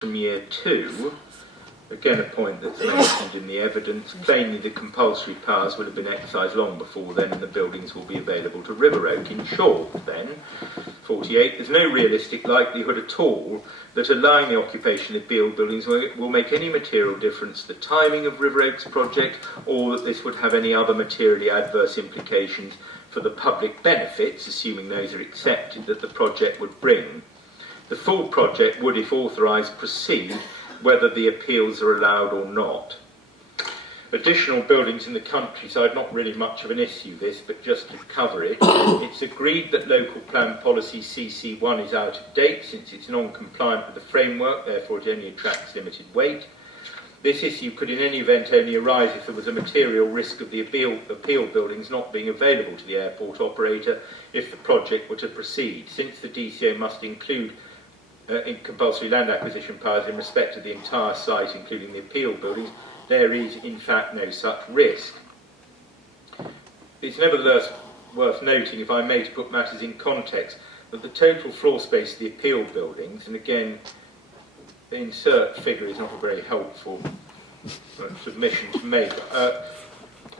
from year 2, again a point that's mentioned in the evidence, plainly the compulsory powers will have been exercised long before then and the buildings will be available to River Oak. In short then, 48, there's no realistic likelihood at all that allowing the occupation of Beale buildings will make any material difference to the timing of River Oak's project, or that this would have any other materially adverse implications for the public benefits, assuming those are accepted, that the project would bring. The full project would, if authorised, proceed whether the appeals are allowed or not. Additional buildings in the countryside, not really much of an issue this, but just to cover it, it's agreed that local plan policy CC1 is out of date since it's non-compliant with the framework, therefore it only attracts limited weight. This issue could in any event only arise if there was a material risk of the appeal buildings not being available to the airport operator if the project were to proceed. Since the DCO must include in compulsory land acquisition powers in respect of the entire site, including the appeal buildings, there is in fact no such risk. It's nevertheless worth noting, if I may, to put matters in context, that the total floor space of the appeal buildings, and again the insert figure is not a very helpful submission to make,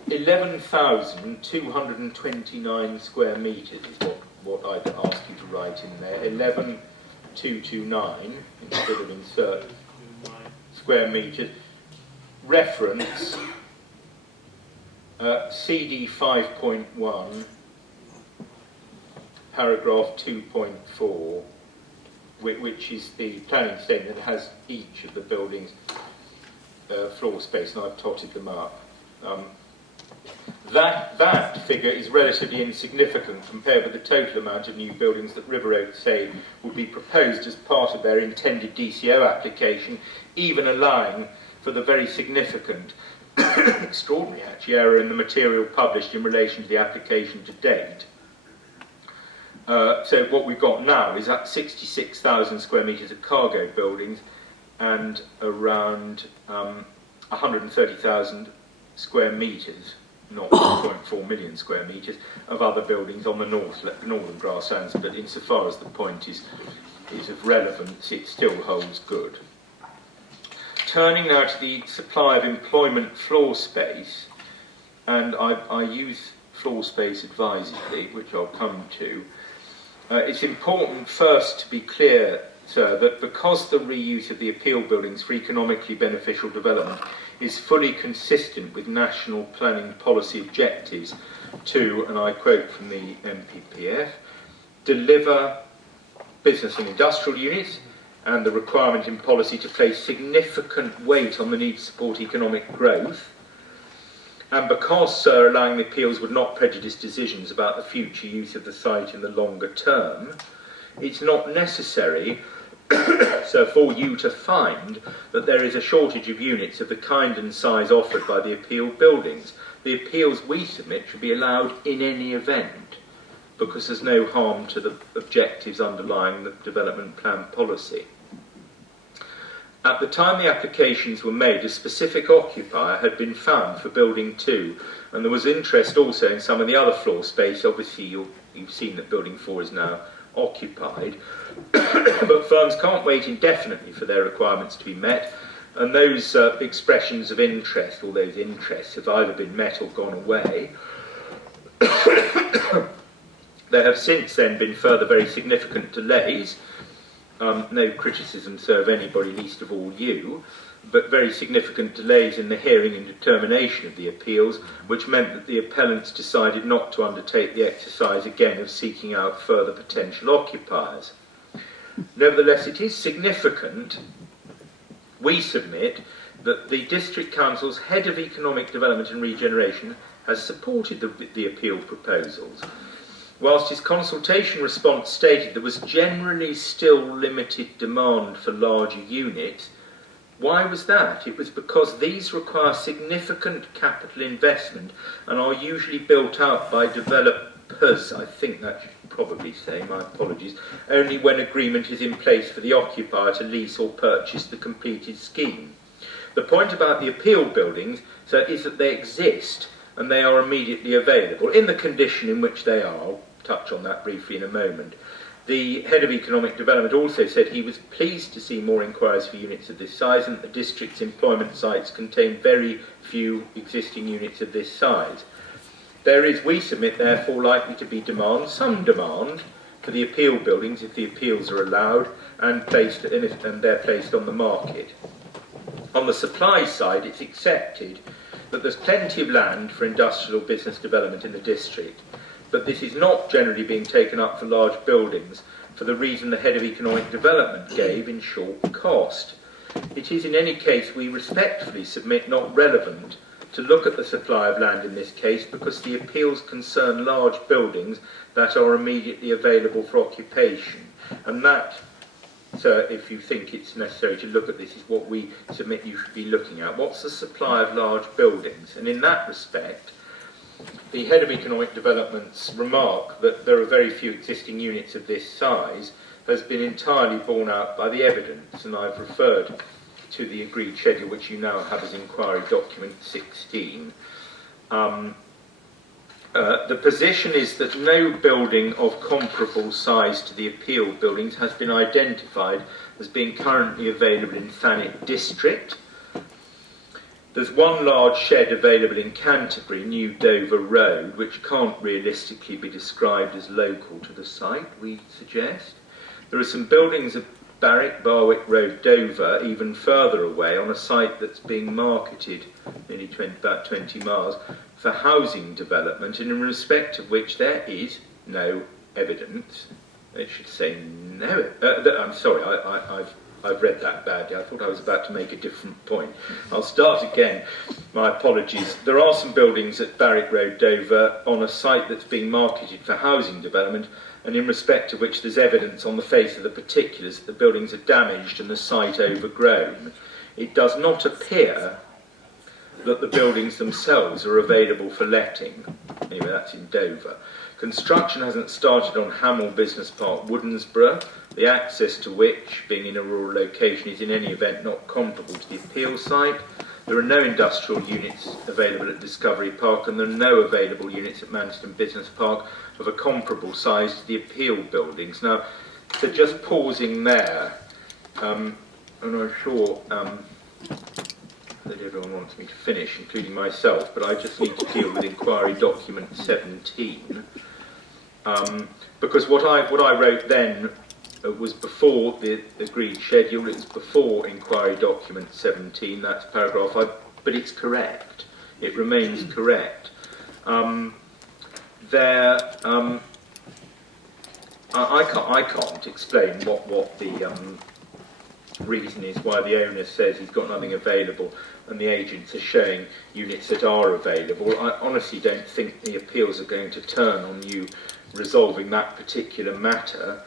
11,229 square metres is what I'd ask you to write in there. 11,229 instead of insert square metres. Reference CD 5.1 paragraph 2.4, which is the planning statement that has each of the buildings' floor space, and I've totted them up. That figure is relatively insignificant compared with the total amount of new buildings that River Oak say would be proposed as part of their intended DCO application, even allowing for the very significant, extraordinary actually, error in the material published in relation to the application to date. So what we've got now is at 66,000 square metres of cargo buildings and around 130,000 square metres, not 1.4 million square metres, of other buildings on the northern grasslands, but insofar as the point is of relevance, it still holds good. Turning now to the supply of employment floor space, and I use floor space advisedly, which I'll come to. It's important first to be clear, sir, that because the reuse of the appeal buildings for economically beneficial development is fully consistent with national planning policy objectives to, and I quote from the NPPF, deliver business and industrial units, and the requirement in policy to place significant weight on the need to support economic growth, and because, sir, allowing the appeals would not prejudice decisions about the future use of the site in the longer term, it's not necessary, so for you to find that there is a shortage of units of the kind and size offered by the appeal buildings. The appeals we submit should be allowed in any event, because there's no harm to the objectives underlying the development plan policy. At the time the applications were made, a specific occupier had been found for Building 2, and there was interest also in some of the other floor space. Obviously, you've seen that Building 4 is now occupied, but firms can't wait indefinitely for their requirements to be met, and those expressions of interest, or those interests, have either been met or gone away. There have since then been further very significant delays. No criticism, sir, of anybody, least of all you, but very significant delays in the hearing and determination of the appeals, which meant that the appellants decided not to undertake the exercise again of seeking out further potential occupiers. Nevertheless, it is significant, we submit, that the District Council's Head of Economic Development and Regeneration has supported the appeal proposals. Whilst his consultation response stated there was generally still limited demand for larger units, why was that? It was because these require significant capital investment and are usually built out by developers, I think that should probably say, my apologies, only when agreement is in place for the occupier to lease or purchase the completed scheme. The point about the appeal buildings, sir, is that they exist and they are immediately available in the condition in which they are. I'll touch on that briefly in a moment. The head of economic development also said he was pleased to see more inquiries for units of this size, and that the district's employment sites contain very few existing units of this size. There is, we submit, therefore, likely to be some demand for the appeal buildings if the appeals are allowed and they're placed on the market. On the supply side, it's accepted that there's plenty of land for industrial business development in the district, but this is not generally being taken up for large buildings for the reason the head of economic development gave, in short, cost. It is in any case, we respectfully submit, not relevant to look at the supply of land in this case, because the appeals concern large buildings that are immediately available for occupation. And that, so if you think it's necessary to look at this, is what we submit you should be looking at. What's the supply of large buildings? And in that respect, the head of economic development's remark that there are very few existing units of this size has been entirely borne out by the evidence, and I've referred to the agreed schedule, which you now have as inquiry document 16. The position is that no building of comparable size to the appeal buildings has been identified as being currently available in Thanet District. There's one large shed available in Canterbury, New Dover Road, which can't realistically be described as local to the site, we suggest. There are some buildings at Barwick Road, Dover, even further away, on a site that's being marketed nearly about 20 miles for housing development, and in respect of which there is no evidence. It should say no. I'm sorry, I've read that badly. I thought I was about to make a different point. I'll start again. My apologies. There are some buildings at Barwick Road, Dover, on a site that's being marketed for housing development, and in respect to which there's evidence on the face of the particulars that the buildings are damaged and the site overgrown. It does not appear that the buildings themselves are available for letting. Anyway, that's in Dover. Construction hasn't started on Hamel Business Park, Woodensborough, the access to which, being in a rural location, is in any event not comparable to the appeal site. There are no industrial units available at Discovery Park, and there are no available units at Manston Business Park of a comparable size to the appeal buildings. Now, so just pausing there, and I'm sure that everyone wants me to finish, including myself, but I just need to deal with inquiry document 17, because what I wrote then was before the agreed schedule. It's before inquiry document 17, that's paragraph 5, but it's correct. It remains correct. I can't explain what the reason is why the owner says he's got nothing available and the agents are showing units that are available. I honestly don't think the appeals are going to turn on you resolving that particular matter.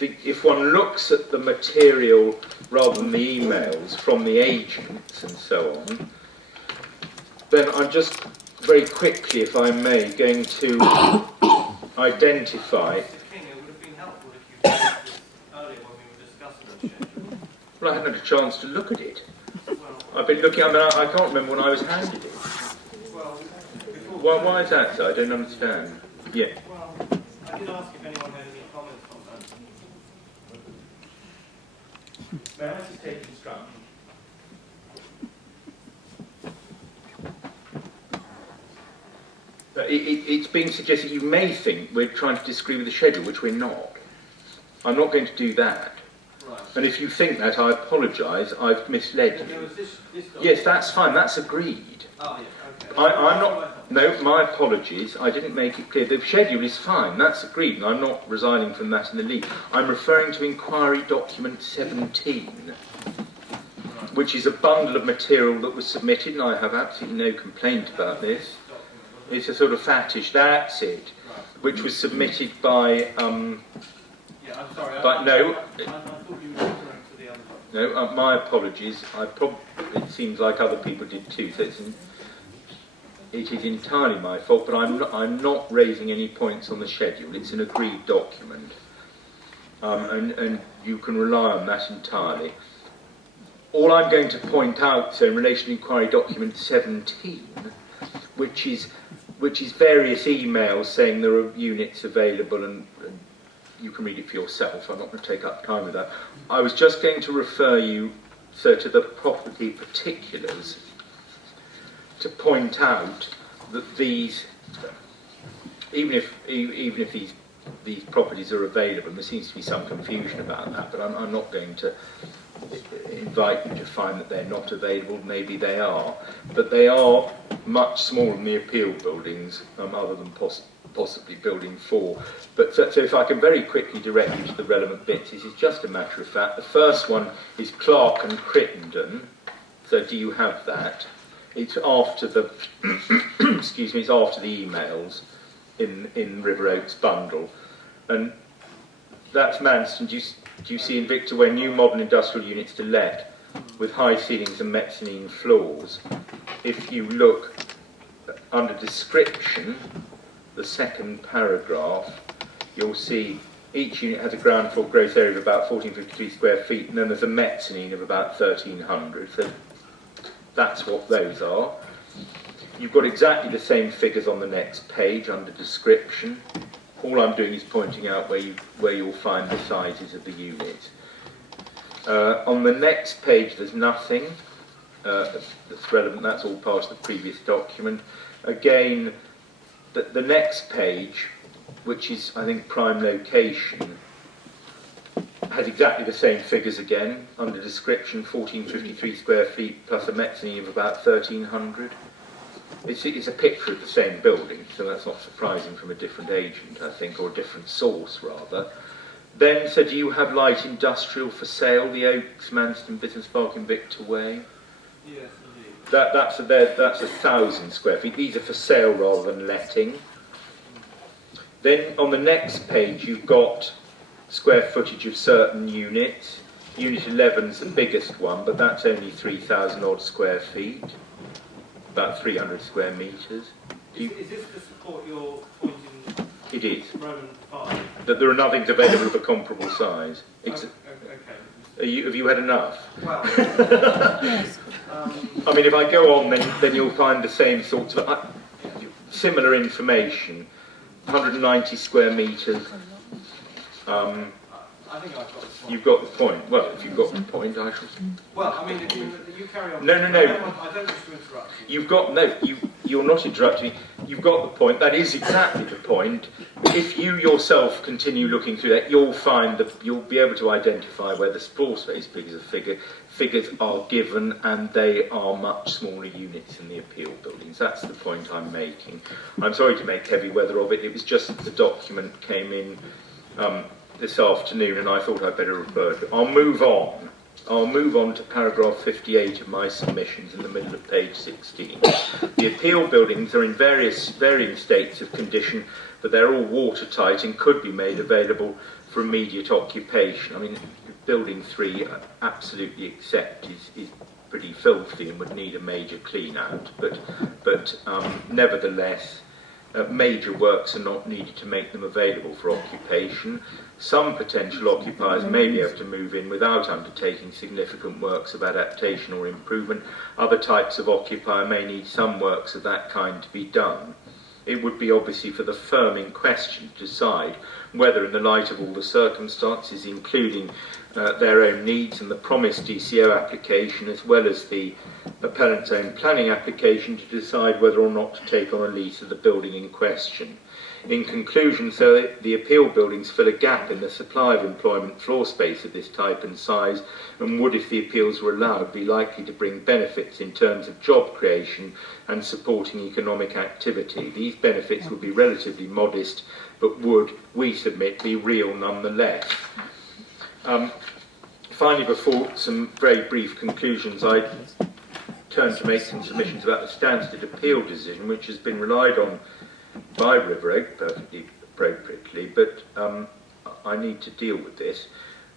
If one looks at the material rather than the emails from the agents and so on, then I'm just very quickly, if I may, going to identify. Mr. King, it would have been helpful if you did this earlier when we were discussing the schedule. Well, I hadn't had a chance to look at it. Well, I've been looking, I mean, I can't remember when I was handed it. well, Why is that, sir? I don't understand. Yeah. well, I did ask if anyone had any comments on that. May I just take instruction? It's being suggested you may think we're trying to disagree with the schedule, which we're not. I'm not going to do that. Right. And if you think that, I apologise, I've misled There you. was this Yes, that's fine, that's agreed. Oh, yeah, okay. I'm not, no, my apologies, I didn't make it clear. The schedule is fine, that's agreed, and I'm not resigning from that in the least. I'm referring to inquiry document 17, which is a bundle of material that was submitted, and I have absolutely no complaint about this. It's a sort of fattish, that's it, which was submitted by, Yeah, I'm sorry. but no, I thought you were referring to the other document. no, my apologies, it seems like other people did too, so it is entirely my fault, but I'm not raising any points on the schedule. It's an agreed document, and you can rely on that entirely. All I'm going to point out, so in relation to inquiry document 17, which is various emails saying there are units available and you can read it for yourself. I'm not going to take up time with that. I was just going to refer you, sir, to the property particulars to point out that these, even if these properties are available, and there seems to be some confusion about that, but I'm not going to invite you to find that they're not available. Maybe they are, but they are much smaller than the appeal buildings, other than possibly building 4. But so if I can very quickly direct you to the relevant bits, this is just a matter of fact. The first one is Clark and Crittenden. So do you have that? It's after the excuse me. It's after the emails in River Oaks bundle, and that's Manston. Do you see in Victor Way new modern industrial units to let with high ceilings and mezzanine floors? If you look under description, the second paragraph, you'll see each unit has a ground floor gross area of about 1453 square feet, and then there's a mezzanine of about 1300. So that's what those are. You've got exactly the same figures on the next page under description. All I'm doing is pointing out where you'll find the sizes of the units. On the next page, there's nothing that's relevant. That's all part of the previous document. Again, the next page, which is, I think, prime location, has exactly the same figures again. Under description, 1453 square feet plus a mezzanine of about 1300. It's a picture of the same building, so that's not surprising from a different agent, I think, or a different source, rather. Then, so do you have light industrial for sale, the Oaks Manston Business Park in Victor Way? Yes, indeed. That's 1,000 square feet. These are for sale rather than letting. Then, on the next page, you've got square footage of certain units. Unit 11's the biggest one, but that's only 3,000 odd square feet. About 300 square metres. Is this to support your point in It is. Roman 5? That there are nothings available of a comparable size. Okay. Have you had enough? Well, I mean, if I go on, then you'll find the same sorts of similar information. 190 square metres. I think I've got the point. You've got the point. Well, if you've got the point, I shall. Well, I mean, if you carry on. No. I don't wish to interrupt you. You've got you're not interrupting me. You've got the point. That is exactly the point. If you yourself continue looking through that, you'll find that you'll be able to identify where the floor space figures are given, and they are much smaller units in the appeal buildings. That's the point I'm making. I'm sorry to make heavy weather of it. It was just that the document came in this afternoon, and I thought I'd better refer to it. I'll move on to paragraph 58 of my submissions in the middle of page 16. The appeal buildings are in varying states of condition, but they're all watertight and could be made available for immediate occupation. I mean, building 3, absolutely accept, is pretty filthy and would need a major clean out, but nevertheless, major works are not needed to make them available for occupation. Some potential occupiers may be able to move in without undertaking significant works of adaptation or improvement. Other types of occupier may need some works of that kind to be done. It would be obviously for the firm in question to decide whether, in the light of all the circumstances, including their own needs and the promised DCO application, as well as the appellant's own planning application, to decide whether or not to take on a lease of the building in question. In conclusion, so the appeal buildings fill a gap in the supply of employment floor space of this type and size, and would, if the appeals were allowed, be likely to bring benefits in terms of job creation and supporting economic activity. These benefits would be relatively modest, but would, we submit, be real nonetheless. Finally, before some very brief conclusions, I turn to make some submissions about the Stansted appeal decision, which has been relied on by River Oak perfectly appropriately, but I need to deal with this.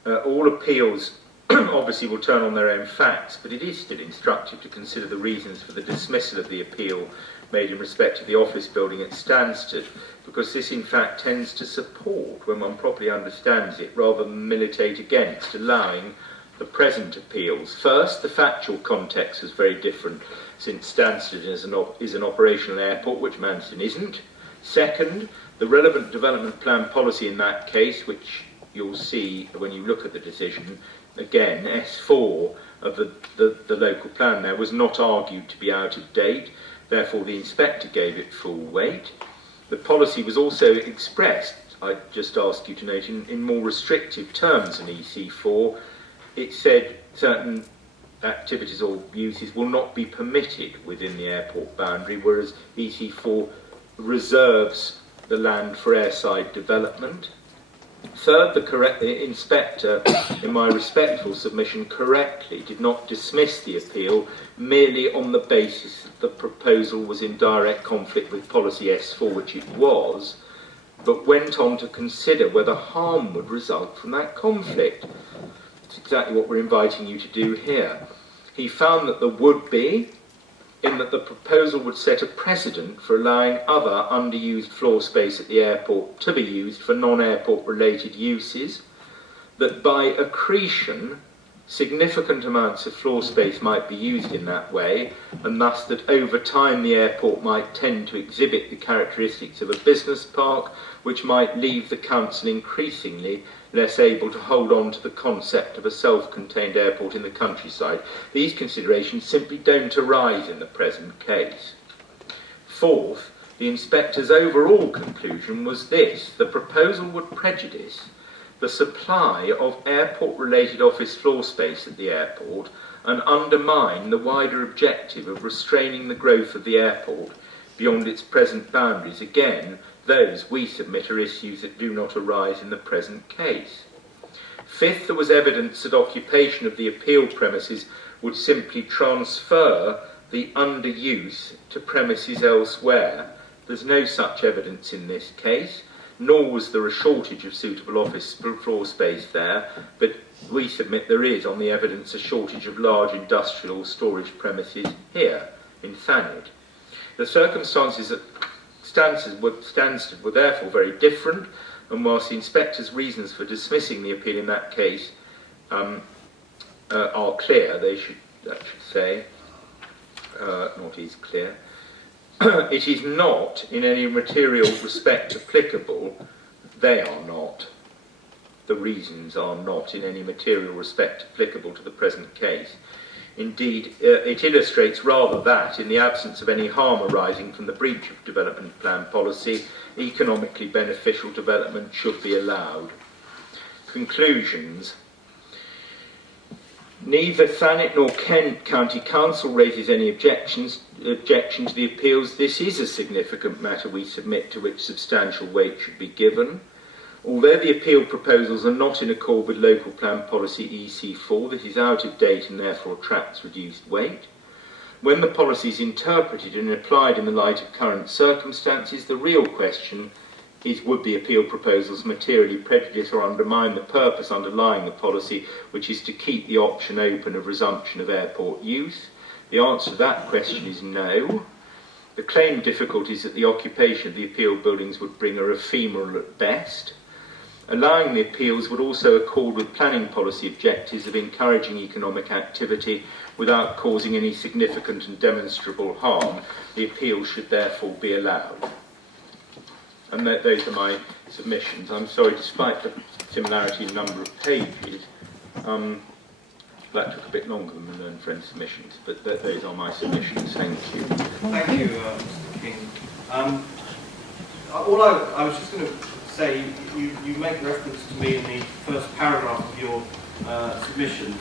All appeals obviously will turn on their own facts, but it is still instructive to consider the reasons for the dismissal of the appeal made in respect of the office building at Stansted, because this in fact tends to support, when one properly understands it, rather than militate against allowing the present appeals. First, the factual context was very different, since Stansted is an operational airport, which Manston isn't. Second, The relevant development plan policy in that case, which you'll see when you look at the decision, again, S4 of the local plan there, was not argued to be out of date. Therefore, the inspector gave it full weight. The policy was also expressed, I just ask you to note, in more restrictive terms than EC4. It said certain activities or uses will not be permitted within the airport boundary, whereas EC4 reserves the land for airside development. Third, the inspector, in my respectful submission, correctly did not dismiss the appeal merely on the basis that the proposal was in direct conflict with policy S4, which it was, but went on to consider whether harm would result from that conflict. It's exactly what we're inviting you to do here. He found that there would be, in that the proposal would set a precedent for allowing other underused floor space at the airport to be used for non-airport related uses, that by accretion significant amounts of floor space might be used in that way, and thus that over time the airport might tend to exhibit the characteristics of a business park, which might leave the council increasingly less able to hold on to the concept of a self-contained airport in the countryside. These considerations simply don't arise in the present case. Fourth, the inspector's overall conclusion was this: the proposal would prejudice the supply of airport-related office floor space at the airport and undermine the wider objective of restraining the growth of the airport beyond its present boundaries. Again, those, we submit, are issues that do not arise in the present case. Fifth, there was evidence that occupation of the appeal premises would simply transfer the underuse to premises elsewhere. There's no such evidence in this case, nor was there a shortage of suitable office floor space there, but we submit there is, on the evidence, a shortage of large industrial storage premises here in Thanet. The circumstances at Stansted were therefore very different, and whilst the inspector's reasons for dismissing the appeal in that case are clear, I should say, not is clear, it is not in any material respect applicable. They are not. The reasons are not in any material respect applicable to the present case. Indeed, it illustrates rather that, in the absence of any harm arising from the breach of development plan policy, economically beneficial development should be allowed. Conclusions. Neither Thanet nor Kent County Council raises any objection to the appeals. This is a significant matter we submit to which substantial weight should be given. Although the appeal proposals are not in accord with local plan policy EC4, that is out of date and therefore attracts reduced weight. When the policy is interpreted and applied in the light of current circumstances, the real question is, would the appeal proposals materially prejudice or undermine the purpose underlying the policy, which is to keep the option open of resumption of airport use? The answer to that question is no. The claimed difficulties that the occupation of the appeal buildings would bring are ephemeral at best. Allowing the appeals would also accord with planning policy objectives of encouraging economic activity without causing any significant and demonstrable harm. The appeals should therefore be allowed. And those are my submissions. I'm sorry, despite the similarity in number of pages, that took a bit longer than the Learned Friends submissions, but those are my submissions. Thank you. Thank you, Mr. King. All I was just going to say, you make reference to me in the first paragraph of your submissions.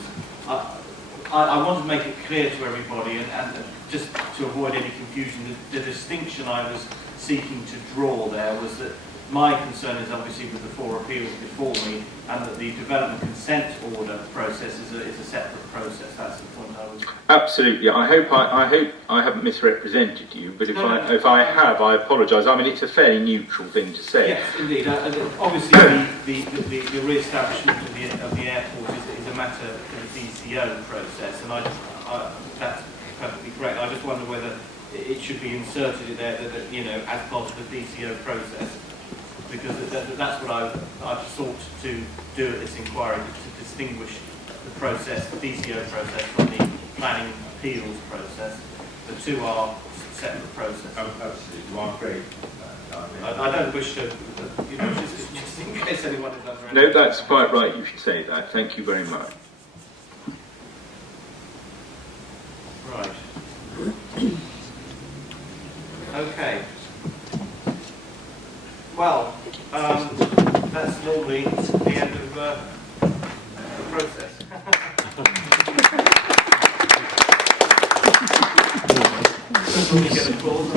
I want to make it clear to everybody, and just to avoid any confusion, the distinction I was seeking to draw there was that my concern is obviously with the 4 appeals before me, and that the development consent order process is a separate process. That's the point I was... Absolutely. I hope I haven't misrepresented you, but if I have, I apologise. I mean, it's a fairly neutral thing to say. Yes, indeed. Obviously, the re-establishment of the airport is a matter of the DCO process, and that's perfectly correct. I just wonder whether it should be inserted there, that you know, as part of the DCO process, because that's what I've sought to do at this inquiry, to distinguish the process, the DCO process, from the planning appeals process. The two are separate processes. Absolutely. Well, great. I don't wish to, just in case anyone is under. No, that's quite right. You should say that. Thank you very much. Right. Okay. Well, that's normally the end of the process. Don't normally get applause.